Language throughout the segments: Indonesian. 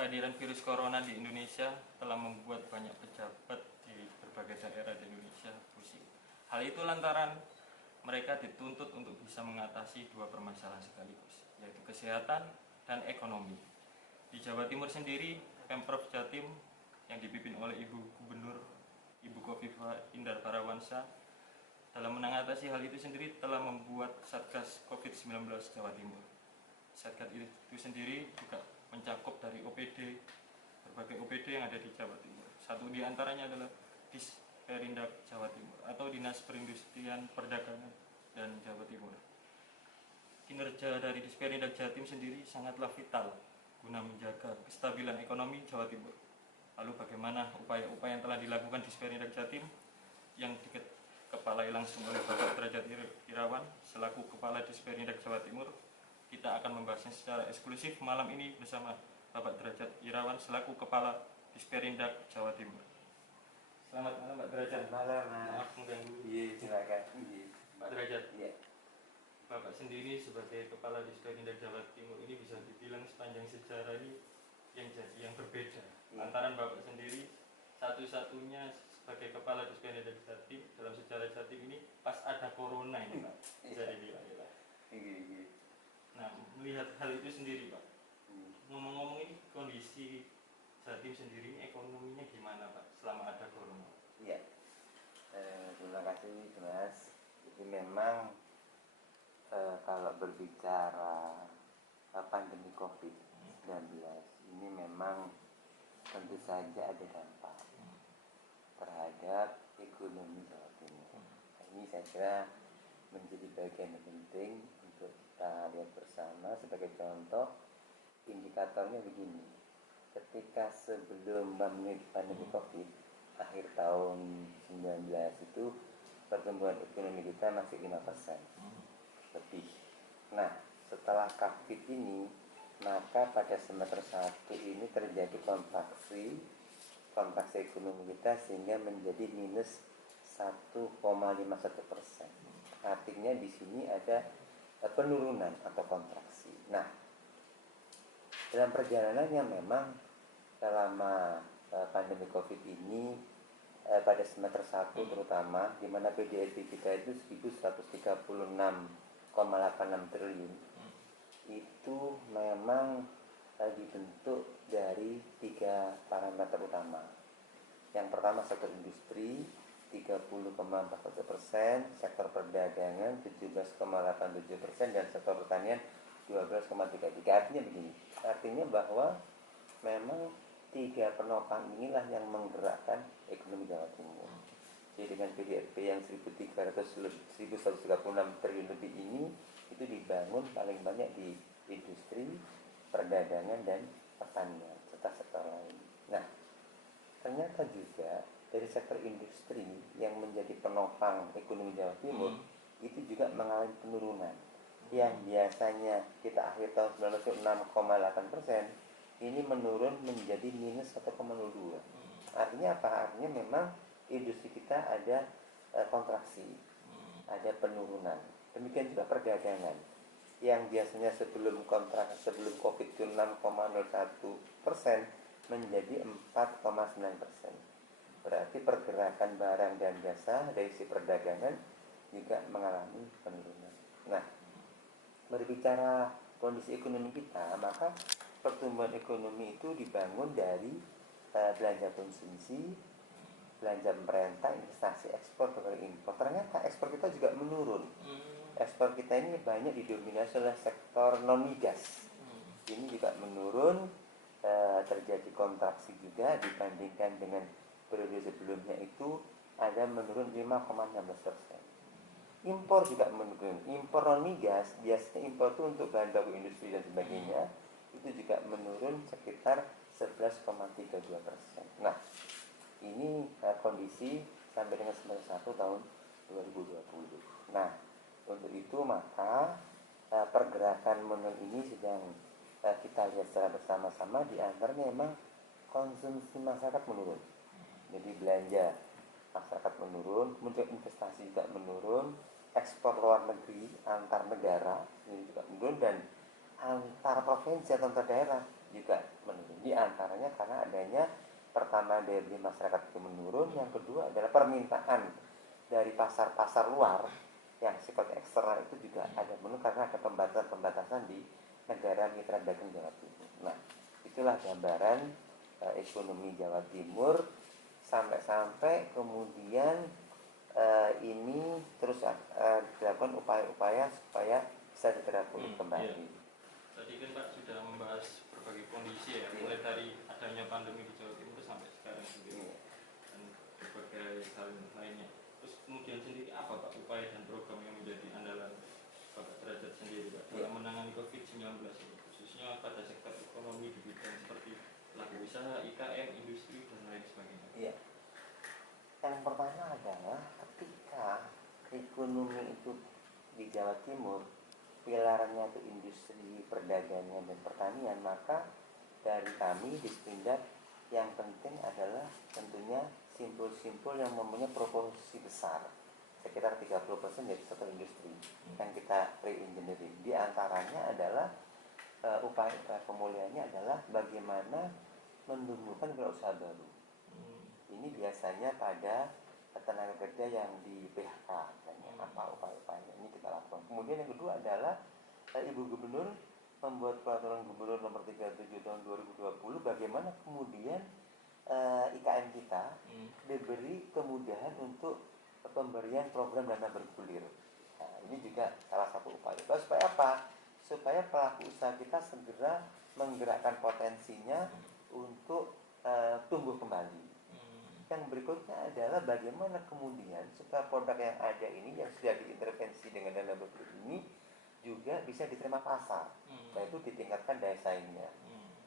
Kehadiran virus corona di Indonesia telah membuat banyak pejabat di berbagai daerah di Indonesia pusing. Hal itu lantaran mereka dituntut untuk bisa mengatasi dua permasalahan sekaligus, yaitu kesehatan dan ekonomi. Di Jawa Timur sendiri, Pemprov Jatim yang dipimpin oleh Ibu Gubernur Ibu Khofifah Indar Parawansa dalam mengatasi hal itu sendiri telah membuat Satgas COVID-19 Jawa Timur. Satgas itu sendiri juga mencakup dari OPD, berbagai OPD yang ada di Jawa Timur. Satu di antaranya adalah Disperindak Jawa Timur atau Dinas Perindustrian Perdagangan dan Jawa Timur. Kinerja dari Disperindak Jatim sendiri sangatlah vital guna menjaga kestabilan ekonomi Jawa Timur. Lalu bagaimana upaya-upaya yang telah dilakukan Disperindak Jatim yang dikepalai langsung oleh Bapak Derajat Irawan selaku Kepala Disperindak Jawa Timur. Kita akan membahasnya secara eksklusif malam ini bersama Bapak Derajat Irawan selaku Kepala Disperindak Jawa Timur. Selamat malam Pak Derajat. Selamat malam. Maaf mengganggu. Iya, silakan. Pak Derajat. Iya. Bapak sendiri sebagai Kepala Disperindak Jawa Timur ini bisa dibilang sepanjang sejarah ini yang berbeda. Lantaran Bapak sendiri satu-satunya sebagai Kepala Disperindak Jatim dalam sejarah Jatim ini pas ada corona ini Pak. Bisa dibilang ya Pak. Iya. Nah, melihat hal itu sendiri Pak, ngomong-ngomong ini kondisi Jatim sendiri ini ekonominya gimana Pak selama ada corona? Iya. Terima kasih Mas. Jadi memang kalau berbicara pandemi COVID-19 ini memang tentu saja ada dampak terhadap ekonomi Jawa Timur. Ini saya kira menjadi bagian yang penting untuk kita lihat bersama. Sebagai contoh, indikatornya begini. Ketika sebelum pandemi COVID akhir tahun 19 itu pertumbuhan ekonomi kita masih 5% lebih. Nah, setelah COVID ini maka pada semester 1 ini terjadi kontraksi ekonomi kita sehingga menjadi minus 1,51%. Artinya di sini ada penurunan atau kontraksi. Nah, dalam perjalanannya memang selama pandemi COVID ini pada semester 1 terutama di mana PDB kita itu 1136,86 triliun itu memang dibentuk dari 3 parameter utama. Yang pertama sektor industri 30,41%, sektor perdagangan 17,87% dan sektor pertanian 12,33%. Artinya begini, artinya bahwa memang 3 penopang inilah yang menggerakkan ekonomi Jawa Timur. Jadi dengan PDRB yang 1136 triliun lebih ini itu dibangun paling banyak di industri, perdagangan dan pertanian serta sektor lain. Nah, ternyata juga dari sektor industri yang menjadi penopang ekonomi Jawa Timur itu juga mengalami penurunan. Yang biasanya kita akhir tahun 96,8%, ini menurun menjadi minus 1,02. Artinya apa? Artinya memang industri kita ada kontraksi, ada penurunan. Demikian juga perdagangan yang biasanya sebelum COVID itu 6,01% menjadi 4,9%. Berarti pergerakan barang dan jasa dari sisi perdagangan juga mengalami penurunan. Nah, berbicara kondisi ekonomi kita, maka pertumbuhan ekonomi itu dibangun dari belanja konsumsi, belanja pemerintah, investasi, ekspor, berbagai impor. Ternyata ekspor kita juga menurun. Ekspor kita ini banyak didominasi oleh sektor non-migas. Ini juga menurun, terjadi kontraksi juga dibandingkan dengan periode sebelumnya itu ada menurun 5,16%. Impor juga menurun. Impor non-migas, biasanya impor itu untuk bahan baku industri dan sebagainya, itu juga menurun sekitar 11,32%. Nah, ini kondisi sampai dengan semester 1 tahun 2020. Nah, untuk itu maka pergerakan menurun ini sedang kita lihat secara bersama-sama. Di antaranya memang konsumsi masyarakat menurun. Jadi belanja masyarakat menurun, kemudian investasi juga menurun, ekspor luar negeri antar negara ini juga menurun, dan antar provinsi atau antar daerah juga menurun. Di antaranya karena adanya pertama daya beli masyarakat itu menurun, yang kedua adalah permintaan dari pasar-pasar luar yang sifatnya eksternal itu juga ada menurun karena ada pembatasan-pembatasan di negara mitra dagang Jawa Timur. Nah, itulah gambaran ekonomi Jawa Timur sampai kemudian ini terus dilakukan upaya-upaya supaya bisa segera pulih kembali. Tadi kan Pak sudah membahas berbagai kondisi ya, mulai dari adanya pandemi di Jawa Timur sampai sekarang sendiri dan berbagai hal lainnya. Terus kemudian sendiri apa Pak upaya dan program yang menjadi andalan Bapak Derajat sendiri Pak dalam menangani COVID-19 ini, khususnya pada sektor ekonomi di bidang seperti pelaku usaha, IKM, industri dan lain sebagainya? Iya. Yang pertama adalah ketika ekonomi itu di Jawa Timur pilarnya itu industri, perdagangan dan pertanian, maka dari kami di Pindad yang penting adalah tentunya simpul-simpul yang mempunyai proporsi besar sekitar 30% dari sektor industri yang kita re-engineering. Di antaranya adalah upaya pemulihannya adalah bagaimana menumbuhkan usaha baru. Ini biasanya pada tenaga kerja yang di PHK, apa upaya-upaya ini kita lakukan. Kemudian yang kedua adalah Ibu Gubernur membuat peraturan Gubernur nomor 37 tahun 2020 bagaimana kemudian IKM kita diberi kemudahan untuk pemberian program dana bergulir. Nah, ini juga salah satu upaya. Supaya apa? Supaya pelaku usaha kita segera menggerakkan potensinya untuk tumbuh kembali. Yang berikutnya adalah bagaimana kemudian supaya produk yang ada ini yang sudah diintervensi dengan dana bergulir ini juga bisa diterima pasar, yaitu ditingkatkan daya saingnya.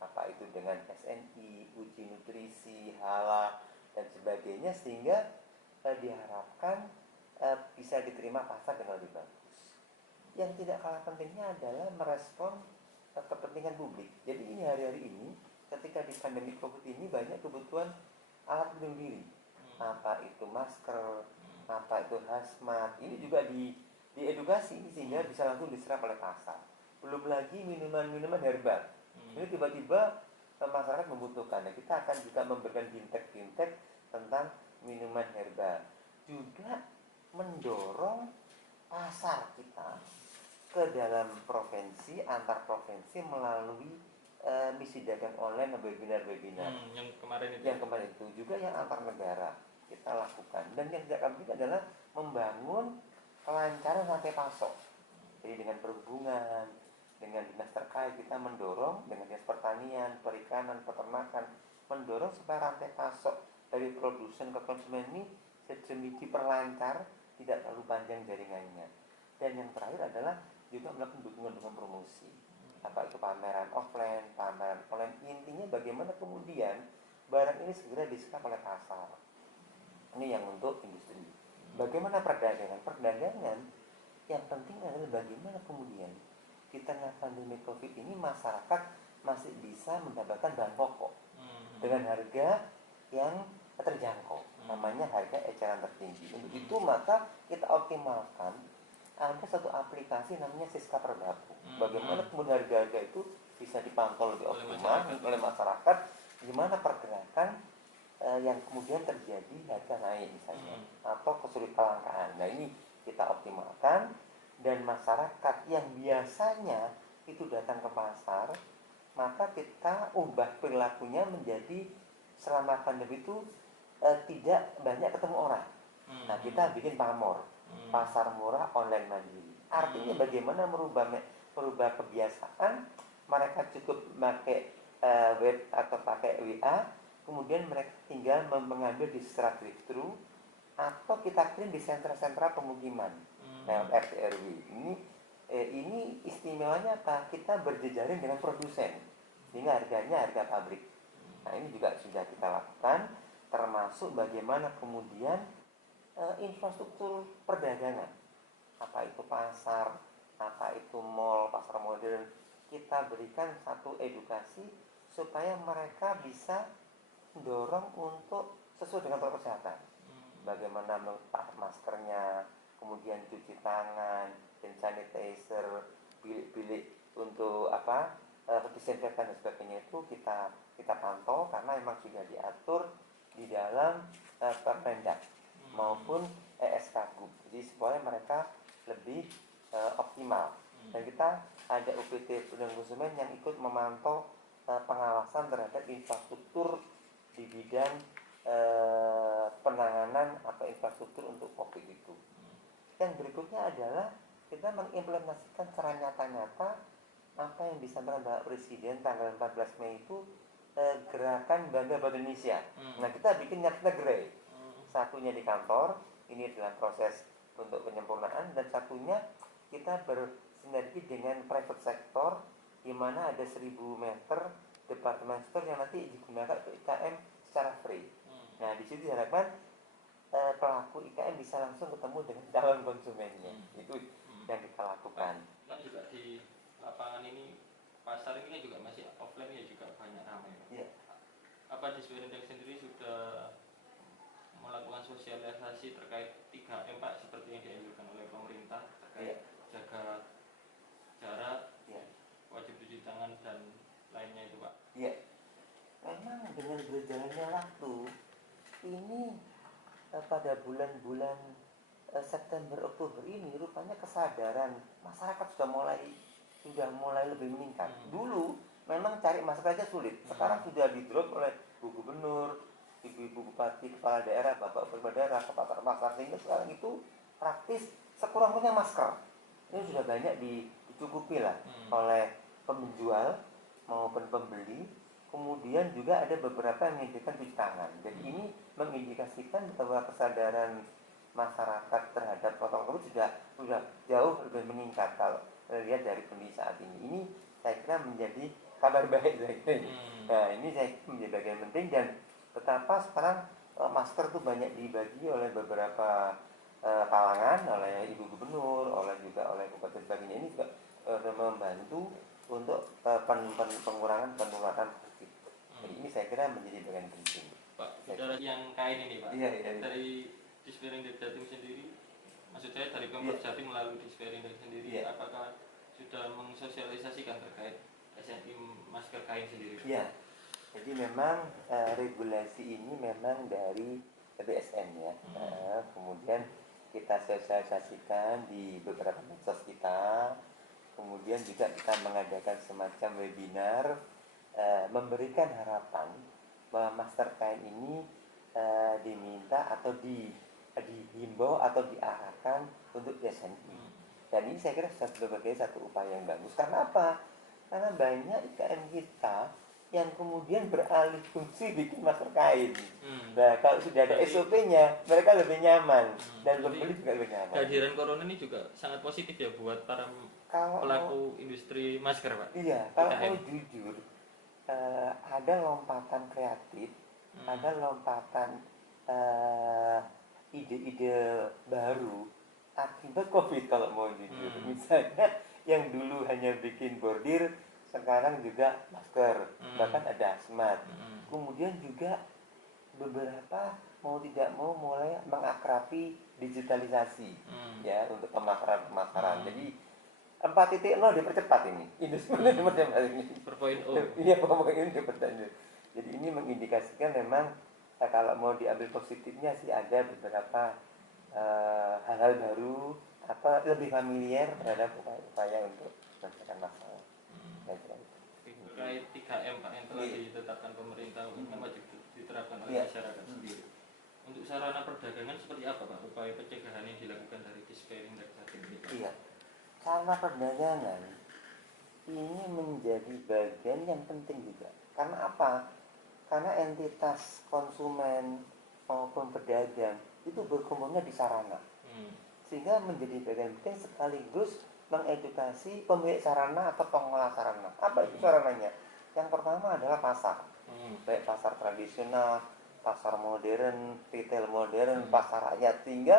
Apa itu dengan SNI, uji nutrisi, halal dan sebagainya sehingga diharapkan bisa diterima pasar dengan lebih bagus. Yang tidak kalah pentingnya adalah merespon kepentingan publik. Jadi ini hari-hari ini ketika di pandemi COVID ini banyak kebutuhan alat pelindung diri, apa itu masker, apa itu hazmat, ini juga diedukasi sehingga bisa langsung diserap oleh pasar. Belum lagi minuman-minuman herbal, ini tiba-tiba masyarakat membutuhkan. Nah, kita akan juga memberikan bintek-bintek tentang minuman herbal, juga mendorong pasar kita ke dalam provinsi, antar provinsi melalui misi dagang online, webinar-webinar yang kemarin itu juga yang antar negara kita lakukan. Dan yang tidak kami adalah membangun kelancaran rantai pasok. Jadi dengan perhubungan, dengan dinas terkait kita mendorong dengan dinas pertanian, perikanan, peternakan, mendorong supaya rantai pasok dari produsen ke konsumen ini sedemikian perlancar, tidak terlalu panjang jaringannya. Dan yang terakhir adalah juga melakukan dukungan dengan promosi. Apa itu pameran offline, pameran online, intinya bagaimana kemudian barang ini segera diserap oleh pasar. Ini yang untuk industri. Bagaimana perdagangan? Perdagangan yang penting adalah bagaimana kemudian di tengah pandemi COVID ini masyarakat masih bisa mendapatkan bahan pokok dengan harga yang terjangkau, namanya harga eceran tertinggi. Untuk itu maka kita optimalkan ada satu aplikasi namanya Siska Perbaku. Bagaimana kemudian harga-harga itu bisa dipantau lebih optimal oleh masyarakat, gimana pergerakan yang kemudian terjadi harga naik misalnya atau kesulitan kelangkaan. Nah, ini kita optimalkan dan masyarakat yang biasanya itu datang ke pasar, maka kita ubah perilakunya menjadi selama pandemi itu tidak banyak ketemu orang. Nah, kita bikin pamor, pasar murah online mandiri. Artinya bagaimana merubah kebiasaan mereka cukup pakai web atau pakai WA, kemudian mereka tinggal mengambil di secara drive-thru atau kita kirim di sentra-sentra pemukiman lewat RT RW. Ini istimewanya apa? Kita berjejaring dengan produsen sehingga harganya harga pabrik. Nah, ini juga sudah kita lakukan, termasuk bagaimana kemudian infrastruktur perdagangan, apa itu pasar, apa itu mall, pasar modern, kita berikan satu edukasi supaya mereka bisa mendorong untuk sesuai dengan protokol kesehatan. Bagaimana meletakkan maskernya, kemudian cuci tangan, hand sanitizer, bilik-bilik untuk disinfektan dan sebagainya itu kita pantau karena memang sudah diatur di dalam Permendak maupun ESKGUP. Jadi supaya mereka lebih optimal. Dan kita ada UPT Perlindungan Konsumen yang ikut memantau pengawasan terhadap infrastruktur di bidang penanganan atau infrastruktur untuk COVID itu. Yang berikutnya adalah kita mengimplementasikan secara nyata-nyata apa yang disampaikan Bapak Presiden tanggal 14 Mei itu gerakan Bangga Buatan Indonesia. Nah, kita bikin nyata gerai. Satunya di kantor, ini dalam proses untuk penyempurnaan, dan satunya kita bersinergi dengan private sector di mana ada 1000 meter department store yang nanti digunakan untuk IKM secara free. Nah, di situ diharapkan pelaku IKM bisa langsung ketemu dengan calon konsumennya. Itu yang kita lakukan. Kan juga di lapangan ini, pasar ini kan juga masih offline ya, juga banyak ramai. Iya. Apa di Sweden sendiri sudah melakukan sosialisasi terkait 3M Pak, seperti yang dianjurkan oleh pemerintah terkait jaga jarak, wajib cuci tangan dan lainnya itu Pak? Iya. Memang dengan berjalannya waktu ini pada bulan-bulan September Oktober ini rupanya kesadaran masyarakat sudah mulai lebih meningkat. Dulu memang cari masker aja sulit. Sekarang sudah di-drop oleh Bu Gubernur, Ibu-ibu Bupati, Kepala Daerah, Bapak Kepala Daerah, Kepala Pasar, sehingga sekarang itu praktis sekurang-kurangnya masker. Ini sudah banyak dicukupi lah oleh penjual maupun pembeli. Kemudian juga ada beberapa yang menyediakan cuci tangan. Jadi ini mengindikasikan bahwa kesadaran masyarakat terhadap protokol sudah jauh lebih meningkat kalau lihat dari kondisi saat ini. Ini saya kira menjadi kabar baik saya kira. Nah, ini saya kira menjadi bagian penting, dan betapa sekarang masker itu banyak dibagi oleh beberapa kalangan, oleh Ibu Gubernur, juga oleh bupati sebagainya. Ini juga membantu untuk pengurangan penularan COVID. Jadi ini saya kira menjadi bagian penting. Pak, bicara yang kain ini Pak, iya. dari Disperindak Jatim sendiri, maksud saya dari Pemprov Jatim melalui Disperindak sendiri, apakah sudah mensosialisasikan terkait SNI masker kain sendiri? Iya. Jadi memang regulasi ini memang dari BSN ya. Kemudian kita sosialisasikan di beberapa medsos kita. Kemudian juga kita mengadakan semacam webinar memberikan harapan bahwa masker kain ini diminta atau dihimbau atau diarahkan untuk SNI. Dan ini saya kira sebagai satu upaya yang bagus. Karena apa? Karena banyak IKM kita yang kemudian beralih fungsi bikin masker kain. Nah, kalau sudah ada SOP-nya, mereka lebih nyaman dan pembeli juga lebih nyaman. Kehadiran corona ini juga sangat positif ya buat para pelaku industri masker Pak. Iya, kalau mau jujur, ada lompatan kreatif, ada lompatan ide-ide baru akibat COVID kalau mau jujur. Misalnya yang dulu hanya bikin bordir, sekarang juga masker, bahkan ada hazmat. Kemudian juga beberapa mau tidak mau mulai mengakrabi digitalisasi ya untuk pemasaran. Jadi 4.0 dipercepat ini, industri dipercepat ini. 4.0. Iya, ini dipercepat. Jadi ini mengindikasikan memang kalau mau diambil positifnya sih ada beberapa hal-hal baru, lebih familiar terhadap upaya untuk menyelesaikan masalah. Terkait 3M Pak yang telah ditetapkan pemerintah kan wajib diterapkan oleh masyarakat sendiri. Untuk sarana perdagangan seperti apa Pak upaya pencegahan yang dilakukan dari Disperindak Jatim ini? Iya. Sarana perdagangan ini menjadi bagian yang penting juga. Karena apa? Karena entitas konsumen maupun pedagang itu berkumpulnya di sarana. Sehingga menjadi bagian penting sekaligus mengedukasi pemilik sarana atau pengelola sarana. Apa itu sarananya? Yang pertama adalah pasar. Baik pasar tradisional, pasar modern, retail modern, pasar rakyat. Sehingga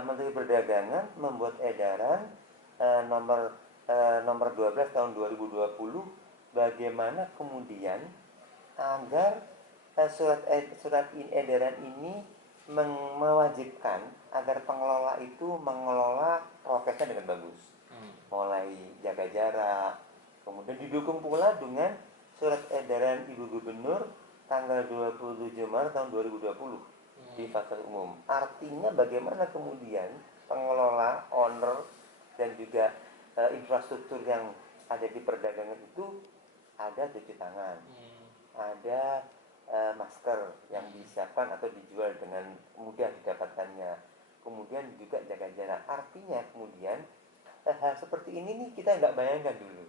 Menteri Perdagangan membuat edaran nomor 12 tahun 2020 bagaimana kemudian agar surat edaran ini mewajibkan agar pengelola itu mengelola prokesnya dengan bagus, mulai jaga jarak, Kemudian didukung pula dengan surat edaran Ibu Gubernur tanggal 27 Maret tahun 2020 di fasilitas umum. Artinya bagaimana kemudian pengelola, owner, dan juga infrastruktur yang ada di perdagangan itu ada cuci tangan, ada masker yang disiapkan atau dijual dengan mudah didapatkannya, kemudian juga jaga jarak. Artinya kemudian hal seperti ini nih kita nggak bayangkan dulu.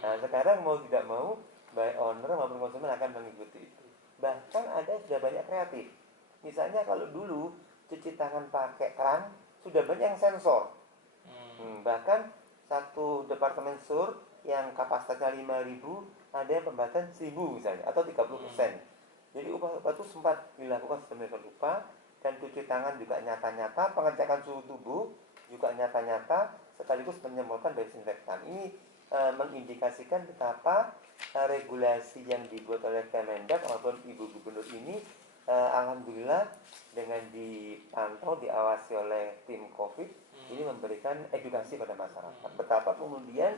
Nah sekarang mau tidak mau baik owner maupun konsumen akan mengikuti itu. Bahkan ada sudah banyak kreatif. Misalnya kalau dulu cuci tangan pakai keran sudah banyak yang sensor. Bahkan satu departemen store yang kapasitasnya 5.000 ada yang pembatasan 1.000 misalnya atau 30%. Jadi upah-upah itu sempat dilakukan sedemikian rupa, dan cuci tangan juga nyata-nyata, pengecekan suhu tubuh juga nyata-nyata, sekaligus penyemprotan desinfektan. Ini mengindikasikan betapa regulasi yang dibuat oleh Kemendak maupun Ibu Gubernur ini alhamdulillah dengan dipantau, diawasi oleh tim COVID, ini memberikan edukasi pada masyarakat. Betapa kemudian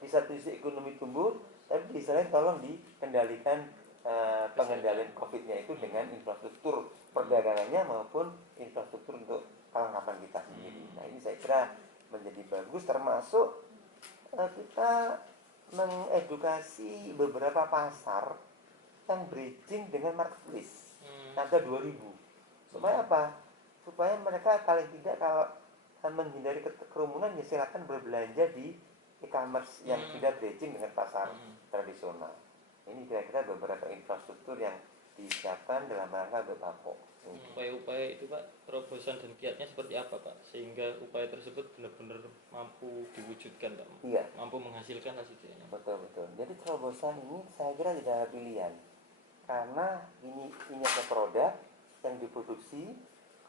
di satu sisi ekonomi tumbuh, tapi di sisi lain tolong dikendalikan pengendalian COVID-nya itu dengan infrastruktur perdagangannya maupun infrastruktur untuk kelengkapan kita sendiri. Nah ini saya kira menjadi bagus, termasuk kita mengedukasi beberapa pasar yang bridging dengan marketplace. Ada 2.000. Supaya apa? Supaya mereka paling tidak kalau menghindari kerumunan ya silakan berbelanja di e-commerce yang tidak bridging dengan pasar tradisional. Ini kira-kira beberapa infrastruktur yang disiapkan dalam rangka berpapok. Upaya-upaya itu Pak, terobosan dan kiatnya seperti apa Pak? Sehingga upaya tersebut benar-benar mampu diwujudkan Pak? Iya. Mampu menghasilkan hasilnya. Betul-betul. Jadi terobosan ini saya kira tidak ada pilihan. Karena ini ada produk yang diproduksi,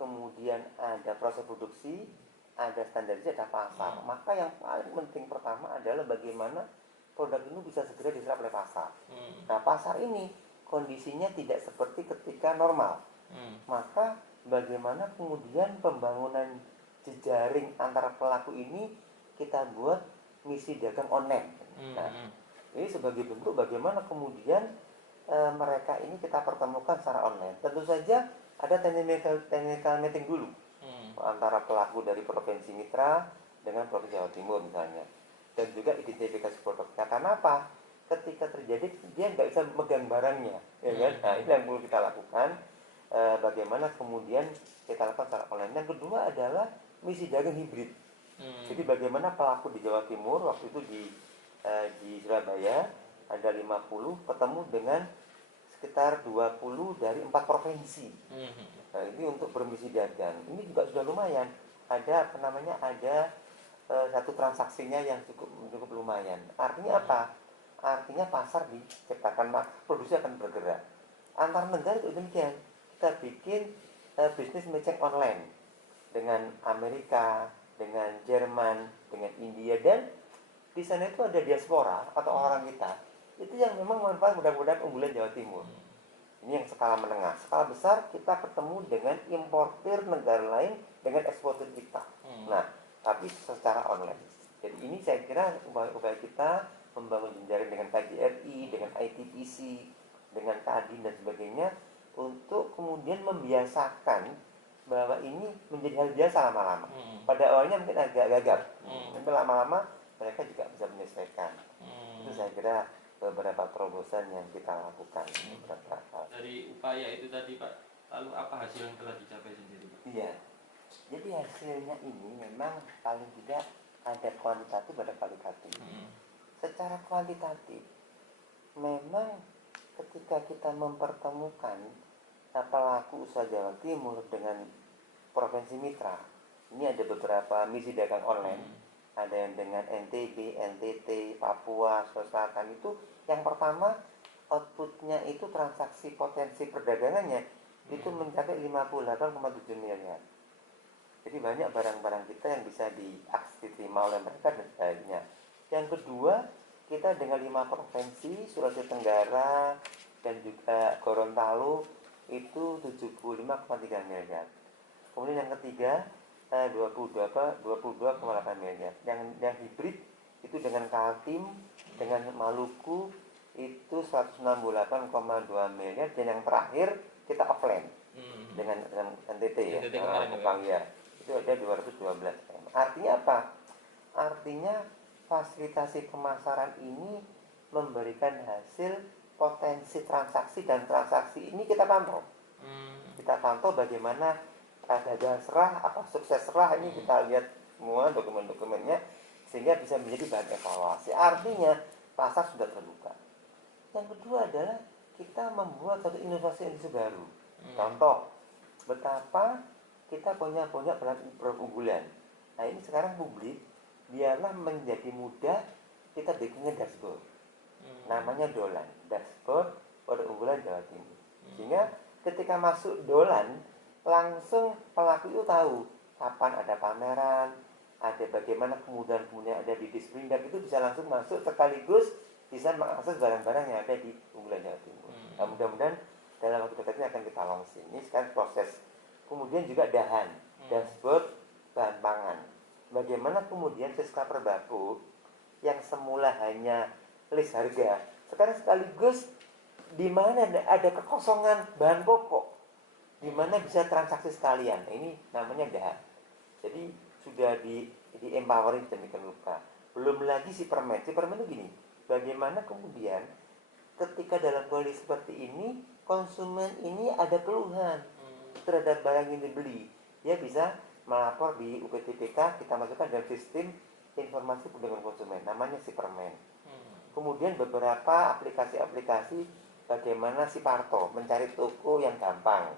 kemudian ada proses produksi, ada standarisasi, ada pasar. Maka yang paling penting pertama adalah bagaimana produk ini bisa segera diserap oleh pasar. Nah pasar ini kondisinya tidak seperti ketika normal. Maka bagaimana kemudian pembangunan jejaring antara pelaku ini kita buat misi dagang online. Nah ini sebagai bentuk bagaimana kemudian mereka ini kita pertemukan secara online. Tentu saja ada technical meeting dulu antara pelaku dari provinsi mitra dengan provinsi Jawa Timur misalnya, dan juga identifikasi produknya. Karena apa? Ketika terjadi dia nggak bisa megang barangnya, ya kan? Nah itu yang perlu kita lakukan. Bagaimana kemudian kita lakukan secara online. Yang kedua adalah misi dagang hibrid. Jadi bagaimana pelaku di Jawa Timur waktu itu di Surabaya ada 50 ketemu dengan sekitar 20 dari 4 provinsi. Nah, ini untuk bermisi dagang. Ini juga sudah lumayan. Ada satu transaksinya yang cukup lumayan. Artinya apa? Artinya pasar diciptakan, maka produksi akan bergerak. Antar negara itu demikian. Kita bikin bisnis matching online dengan Amerika, dengan Jerman, dengan India, dan di sana itu ada diaspora atau orang kita itu yang memang memanfaatkan produk-produk unggulan Jawa Timur. Ini yang skala menengah. Skala besar kita bertemu dengan importir negara lain dengan eksportir kita. Nah, tapi secara online. Jadi ini saya kira upaya kita membangun jejaring dengan KJRI, dengan ITPC, dengan Kadin dan sebagainya untuk kemudian membiasakan bahwa ini menjadi hal biasa lama-lama. Pada awalnya mungkin agak gagap, tapi lama-lama mereka juga bisa menyesuaikan. Itu saya kira beberapa terobosan yang kita lakukan. Dari upaya itu tadi Pak, lalu apa hasil yang telah dicapai sendiri Pak? Iya, jadi hasilnya ini memang paling tidak ada kuantitatif ada kualitatif. Secara kuantitatif memang ketika kita mempertemukan pelaku usaha Jawa Timur dengan provinsi mitra, ini ada beberapa misi dagang online. Ada yang dengan NTB, NTT, Papua, Sulawesi Selatan. Itu yang pertama outputnya itu transaksi potensi perdagangannya itu mencapai 58,7 miliar. Jadi banyak barang-barang kita yang bisa diterima oleh mereka dan sebagainya. Yang kedua, kita dengan 5 provinsi, Sulawesi Tenggara dan juga Gorontalo itu 75,3 miliar. Kemudian yang ketiga 22,8 miliar. Yang hibrid itu dengan dengan Kaltim, dengan Maluku itu 168,2 miliar, dan yang terakhir kita offline dengan NTT ya, NTT kemarin Kupang ya, itu ada 212 M. Artinya apa? Artinya fasilitasi pemasaran ini memberikan hasil potensi transaksi, dan transaksi ini kita pantau. Kita pantau bagaimana gagal serah, apa sukses serah, ini kita lihat semua dokumen-dokumennya sehingga bisa menjadi bahan evaluasi. Artinya pasar sudah terbuka. Yang kedua adalah kita membuat satu inovasi baru. Contoh, betapa kita punya produk unggulan. Nah ini sekarang publik, biarlah menjadi mudah, kita bikinnya dashboard. Namanya Dolan, dashboard produk unggulan Jawa Timur. Sehingga ketika masuk Dolan, langsung pelaku itu tahu kapan ada pameran, ada bagaimana kemudahan ada di Disperindak, itu bisa langsung masuk sekaligus bisa mengakses barang-barang yang ada di unggulan Jawa Timur. Nah, mudah-mudahan dalam waktu dekat ini akan kita launching. Ini sekarang proses. Kemudian juga dahan, dashboard bahan pangan. Bagaimana kemudian Siska Perbako yang semula hanya list harga, sekarang sekaligus di mana ada kekosongan bahan pokok, di mana bisa transaksi sekalian. Nah, ini namanya dahan. Jadi sudah di empowering demikian rupa. Belum lagi si permen itu gini. Bagaimana kemudian ketika dalam kondisi seperti ini konsumen ini ada keluhan terhadap barang yang dibeli, dia bisa melapor di UPTPK, kita masukkan dalam sistem informasi perlindungan konsumen, namanya si permen. Kemudian beberapa aplikasi-aplikasi bagaimana si Parto mencari toko yang gampang.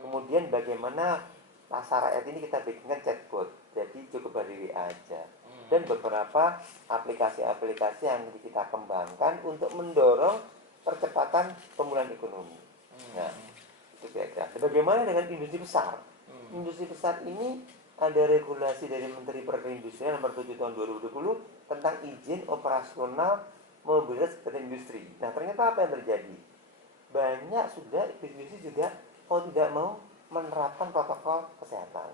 Kemudian bagaimana pasar rakyat ini kita bikinkan chatbot, jadi cukup berdiri aja. Dan beberapa aplikasi-aplikasi yang kita kembangkan untuk mendorong percepatan pemulihan ekonomi. Nah, itu kira-kira. Bagaimana dengan industri besar? Industri besar ini ada regulasi dari Menteri Perindustrian nomor 7 tahun 2020 tentang izin operasional mobilitas kegiatan industri. Nah, ternyata apa yang terjadi? Banyak sudah industri juga tidak mau menerapkan protokol kesehatan.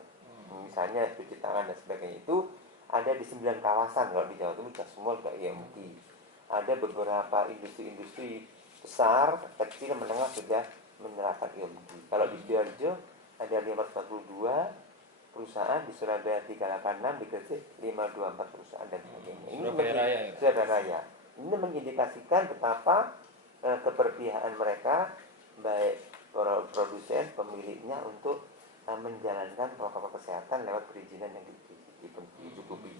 Misalnya cuci tangan dan sebagainya itu ada di 9 kawasan. Kalau di Jawa Timur sudah semua juga IMG. Ada beberapa industri-industri besar, kecil, menengah sudah menerapkan IMG. Kalau di Sidoarjo ada 542 perusahaan, di Surabaya 386, di Gresik 524 perusahaan dan sebagainya. Ini Surabaya Raya. Ini mengindikasikan betapa keberpihakan mereka, baik produsen, pemiliknya, untuk menjalankan protokol kesehatan lewat perizinan yang dicukupi.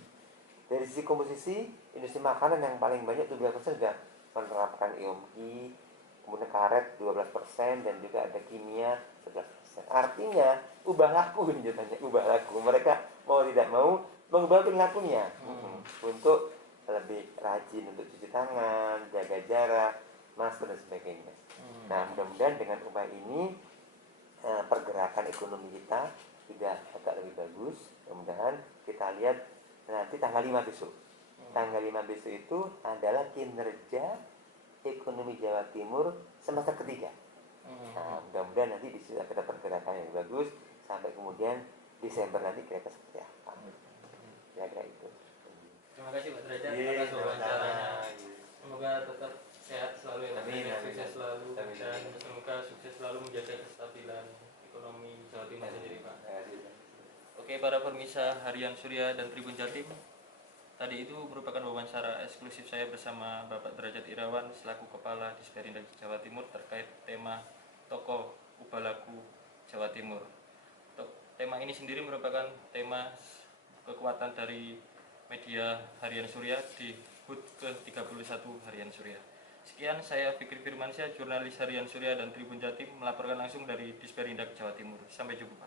Dari sisi komposisi, industri makanan yang paling banyak 17% sudah menerapkan IOMI, kemudian karet 12%, dan juga ada kimia 11%. Artinya ubah laku, ubah laku. Mereka mau tidak mau mengubah perilakunya untuk lebih rajin untuk cuci tangan, jaga jarak, masker dan sebagainya. Nah, mudah-mudahan dengan upaya ini pergerakan ekonomi kita sudah agak lebih bagus. Mudah-mudahan kita lihat nanti tanggal 5 besok. Tanggal 5 besok itu adalah kinerja ekonomi Jawa Timur semester ketiga. Nah, mudah-mudahan nanti di situ ada pergerakan yang bagus sampai kemudian Desember nanti kira-kira seperti apa. Kira-kira itu. Terima kasih Pak Derajat atas wawancaranya. Semoga tetap sehat selalu ya, sukses selalu, dan semoga sukses selalu menjaga kestabilan ekonomi Jawa Timur sendiri Pak. Oke, para pemirsa Harian Surya dan Tribun Jatim, tadi itu merupakan wawancara eksklusif saya bersama Bapak Derajat Irawan selaku Kepala Disperindak Jawa Timur terkait tema Tokoh Ubah Laku Jawa Timur. Tema ini sendiri merupakan tema kekuatan dari media Harian Surya di HUT ke-31 Harian Surya. Sekian, saya Fikri Firmansyah, jurnalis Harian Surya dan Tribun Jatim, melaporkan langsung dari Disperindak Jawa Timur. Sampai jumpa.